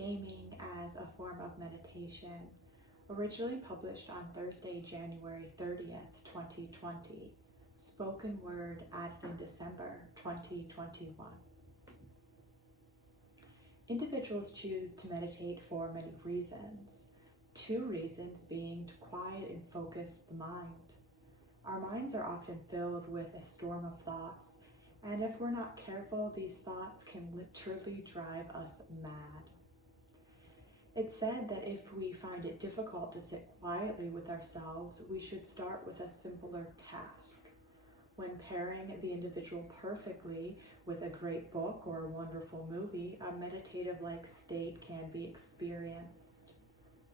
Gaming as a Form of Meditation, originally published on Thursday, January 30th, 2020, spoken word added in December 2021. Individuals choose to meditate for many reasons, 2 reasons being to quiet and focus the mind. Our minds are often filled with a storm of thoughts, and if we're not careful, these thoughts can literally drive us mad. It's said that if we find it difficult to sit quietly with ourselves, we should start with a simpler task. When pairing the individual perfectly with a great book or a wonderful movie, a meditative-like state can be experienced.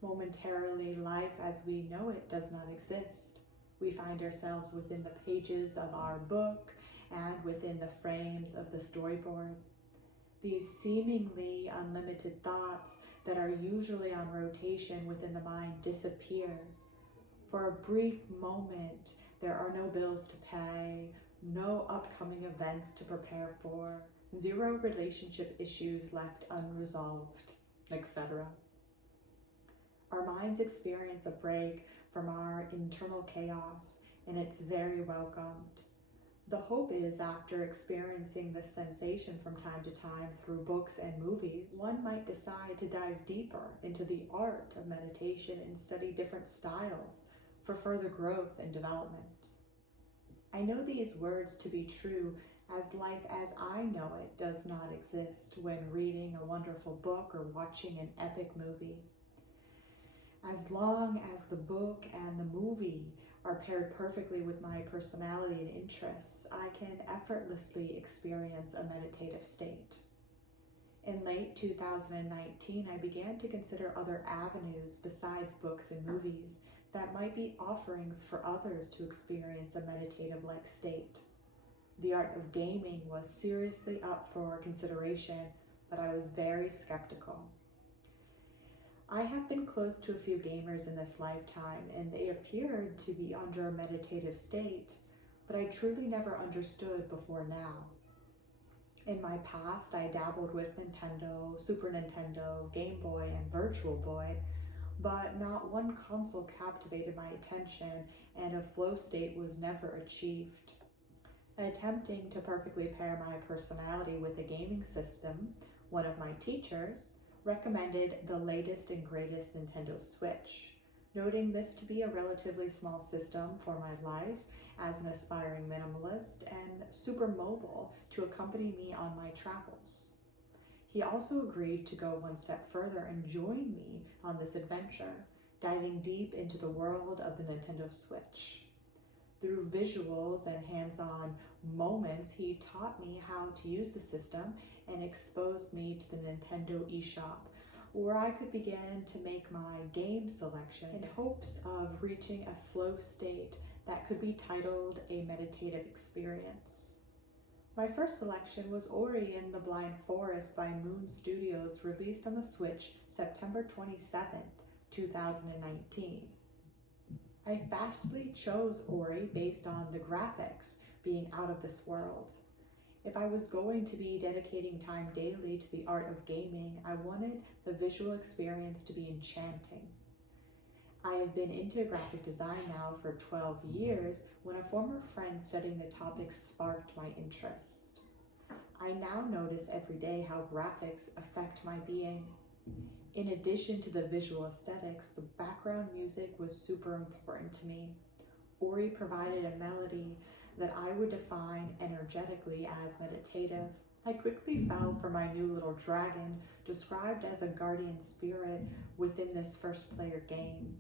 Momentarily, life as we know it does not exist. We find ourselves within the pages of our book and within the frames of the storyboard. These seemingly unlimited thoughts that are usually on rotation within the mind disappear. For a brief moment, there are no bills to pay, no upcoming events to prepare for, 0 relationship issues left unresolved, etc. Our minds experience a break from our internal chaos, and it's very welcomed. The hope is, after experiencing this sensation from time to time through books and movies, one might decide to dive deeper into the art of meditation and study different styles for further growth and development. I know these words to be true, as life as I know it does not exist when reading a wonderful book or watching an epic movie. As long as the book and the movie are paired perfectly with my personality and interests, I can effortlessly experience a meditative state. In late 2019, I began to consider other avenues besides books and movies that might be offerings for others to experience a meditative-like state. The art of gaming was seriously up for consideration, but I was very skeptical. I have been close to a few gamers in this lifetime, and they appeared to be under a meditative state, but I truly never understood before now. In my past, I dabbled with Nintendo, Super Nintendo, Game Boy, and Virtual Boy, but not one console captivated my attention, and a flow state was never achieved. Attempting to perfectly pair my personality with a gaming system, one of my teachers recommended the latest and greatest Nintendo Switch, noting this to be a relatively small system for my life as an aspiring minimalist and super mobile to accompany me on my travels. He also agreed to go one step further and join me on this adventure, diving deep into the world of the Nintendo Switch. Through visuals and hands-on moments, he taught me how to use the system and exposed me to the Nintendo eShop, where I could begin to make my game selection in hopes of reaching a flow state that could be titled a meditative experience. My first selection was Ori and the Blind Forest by Moon Studios, released on the Switch September 27th, 2019. I vastly chose Ori based on the graphics being out of this world. If I was going to be dedicating time daily to the art of gaming, I wanted the visual experience to be enchanting. I have been into graphic design now for 12 years when a former friend studying the topic sparked my interest. I now notice every day how graphics affect my being. In addition to the visual aesthetics, the background music was super important to me. Ori provided a melody that I would define energetically as meditative. I quickly fell for my new little dragon, described as a guardian spirit within this first-player game.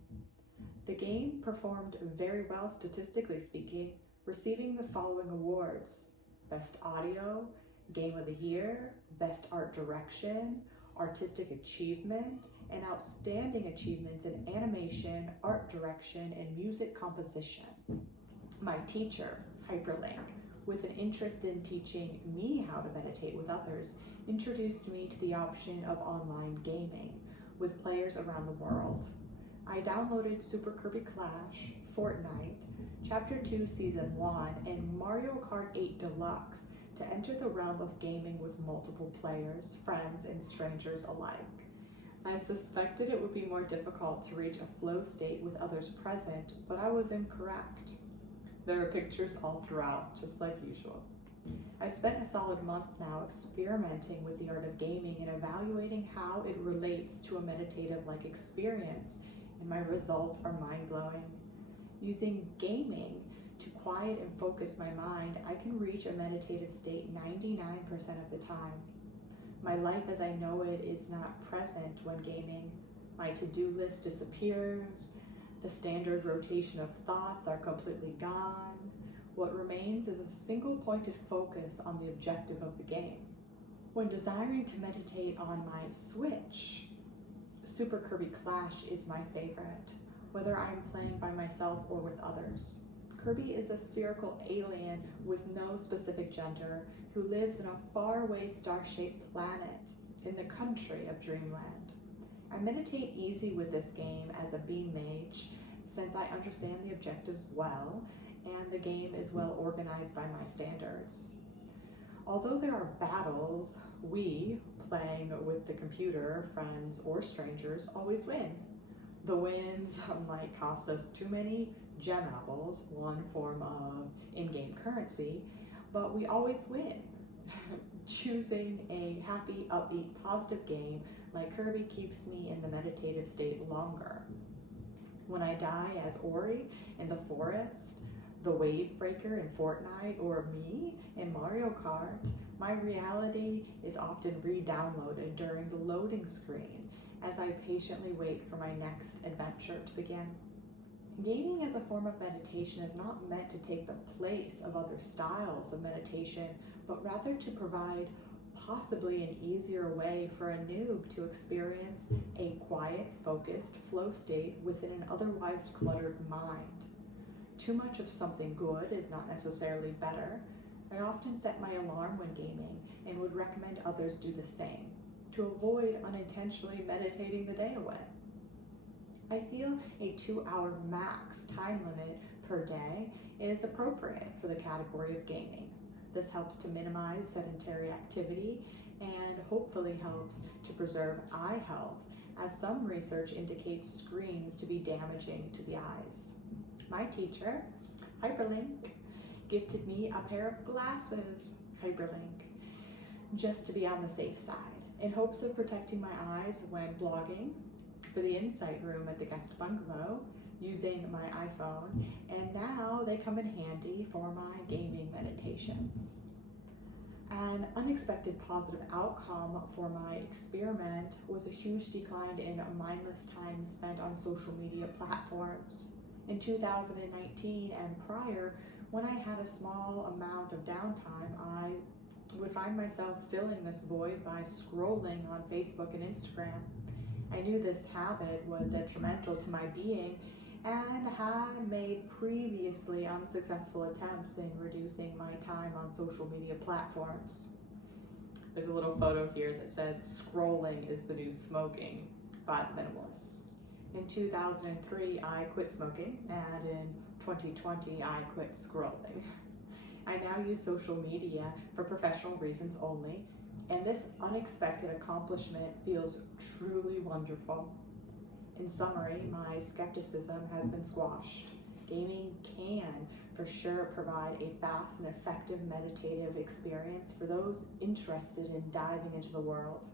The game performed very well statistically speaking, receiving the following awards: Best Audio, Game of the Year, Best Art Direction, Artistic Achievement, and Outstanding Achievements in Animation, Art Direction, and Music Composition. My teacher, Hyperlink, with an interest in teaching me how to meditate with others, introduced me to the option of online gaming with players around the world. I downloaded Super Kirby Clash, Fortnite, Chapter 2 Season 1, and Mario Kart 8 Deluxe to enter the realm of gaming with multiple players, friends, and strangers alike. I suspected it would be more difficult to reach a flow state with others present, but I was incorrect. There are pictures all throughout, just like usual. I've spent a solid month now experimenting with the art of gaming and evaluating how it relates to a meditative-like experience, and my results are mind-blowing. Using gaming to quiet and focus my mind, I can reach a meditative state 99% of the time. My life as I know it is not present when gaming. My to-do list disappears. The standard rotation of thoughts are completely gone. What remains is a single pointed focus on the objective of the game. When desiring to meditate on my Switch, Super Kirby Clash is my favorite, whether I'm playing by myself or with others. Kirby is a spherical alien with no specific gender who lives in a faraway star-shaped planet in the country of Dreamland. I meditate easy with this game as a beam mage since I understand the objectives well and the game is well organized by my standards. Although there are battles, we, playing with the computer, friends, or strangers, always win. The wins might cost us too many gem apples, one form of in-game currency, but we always win. Choosing a happy, upbeat, positive game like Kirby keeps me in the meditative state longer. When I die as Ori in the forest, the wave breaker in Fortnite, or me in Mario Kart, my reality is often re-downloaded during the loading screen as I patiently wait for my next adventure to begin. Gaming as a form of meditation is not meant to take the place of other styles of meditation, but rather to provide possibly an easier way for a noob to experience a quiet, focused flow state within an otherwise cluttered mind. Too much of something good is not necessarily better. I often set my alarm when gaming and would recommend others do the same to avoid unintentionally meditating the day away. I feel a 2-hour max time limit per day is appropriate for the category of gaming. This helps to minimize sedentary activity and hopefully helps to preserve eye health, as some research indicates screens to be damaging to the eyes. My teacher, Hyperlink, gifted me a pair of glasses, Hyperlink, just to be on the safe side, in hopes of protecting my eyes when blogging for the Insight Room at the guest bungalow using my iPhone, and now they come in handy for my gaming meditations. An unexpected positive outcome for my experiment was a huge decline in mindless time spent on social media platforms. In 2019 and prior, when I had a small amount of downtime, I would find myself filling this void by scrolling on Facebook and Instagram. I knew this habit was detrimental to my being and had made previously unsuccessful attempts in reducing my time on social media platforms. There's a little photo here that says, "Scrolling is the new smoking" by the Minimalists. In 2003, I quit smoking, and in 2020, I quit scrolling. I now use social media for professional reasons only, and this unexpected accomplishment feels truly wonderful. In summary, my skepticism has been squashed. Gaming can, for sure, provide a fast and effective meditative experience for those interested in diving into the world.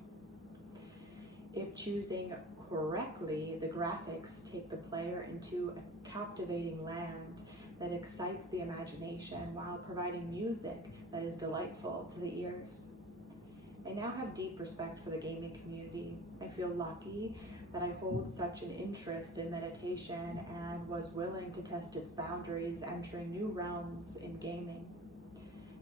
If choosing correctly, the graphics take the player into a captivating land that excites the imagination while providing music that is delightful to the ears. I now have deep respect for the gaming community. I feel lucky that I hold such an interest in meditation and was willing to test its boundaries, entering new realms in gaming.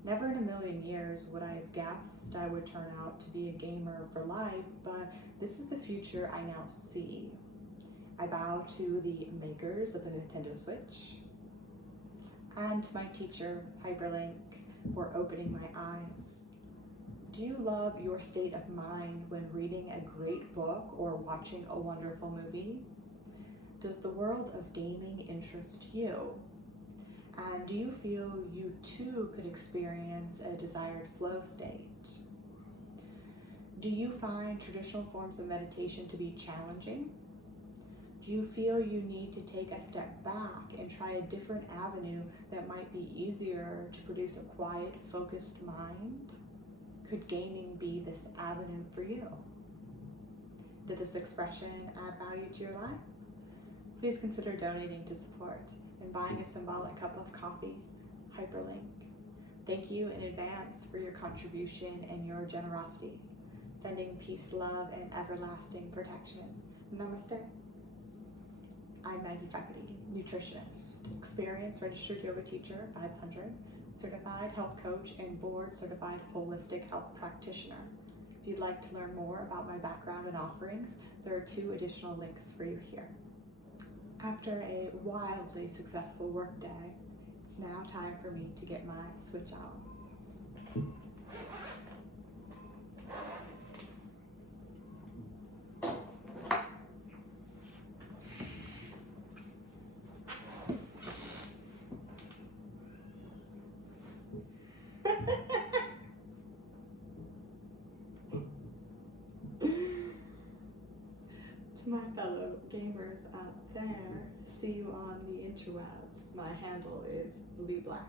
Never in a million years would I have guessed I would turn out to be a gamer for life, but this is the future I now see. I bow to the makers of the Nintendo Switch and to my teacher, Hyperlink, for opening my eyes. Do you love your state of mind when reading a great book or watching a wonderful movie? Does the world of gaming interest you? And do you feel you too could experience a desired flow state? Do you find traditional forms of meditation to be challenging? Do you feel you need to take a step back and try a different avenue that might be easier to produce a quiet, focused mind? Could gaming be this avenue for you? Did this expression add value to your life? Please consider donating to support and buying a symbolic cup of coffee, hyperlink. Thank you in advance for your contribution and your generosity. Sending peace, love, and everlasting protection. Namaste. I'm Maggie Faculty, nutritionist, experienced registered yoga teacher, 500, certified health coach, and board certified holistic health practitioner. If you'd like to learn more about my background and offerings, there are 2 additional links for you here. After a wildly successful workday, it's now time for me to get my switch on. To my fellow gamers out there, see you on the interwebs. My handle is Lee Black.